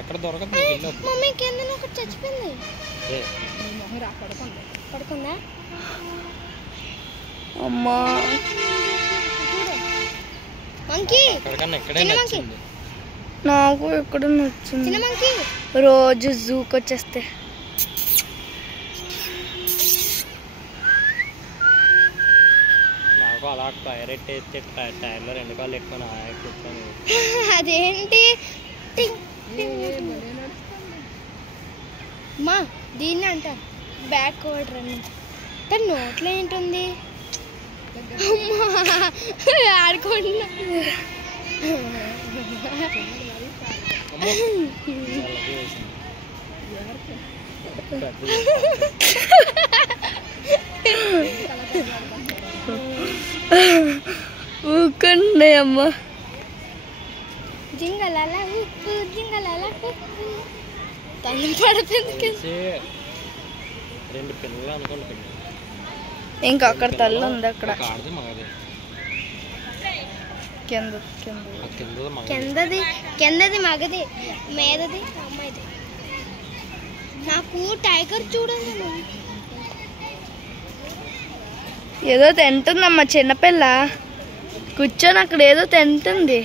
ఎక్కడ దొరకదు. మమ్మీ కింద ఒకటి చచ్చిపోయింది. పడుకుందా అమ్మా? నాకు ఎక్కడ నచ్చింది. రోజు జూకి వచ్చేస్తే నాకు అలా పైరెట్ అయితే టైర్లో 2 కాళ్ళు ఎక్కువ కూర్చొని అదేంటి మా దీన్ని అంట బ్యాక్వర్డ్ రన్నింగ్. కానీ నోట్లో ఏంటుంది ఆడుకుంటున్నా. ఊకండి అమ్మ. జింగలాల ఉప్పు జింగలాల ఉప్పు తను పడుతుంది. 2 పిల్లలు అనుకుంటుంది. ఇంకా అక్కడ తల్లి ఉంది. అక్కడ కిందది మగది, మీదది అమ్మాయిది. నాకు టైగర్ చూడండి. ఏదో తింటుందమ్మా చిన్నపిల్ల కూర్చొని. అక్కడ ఏదో తింటుంది.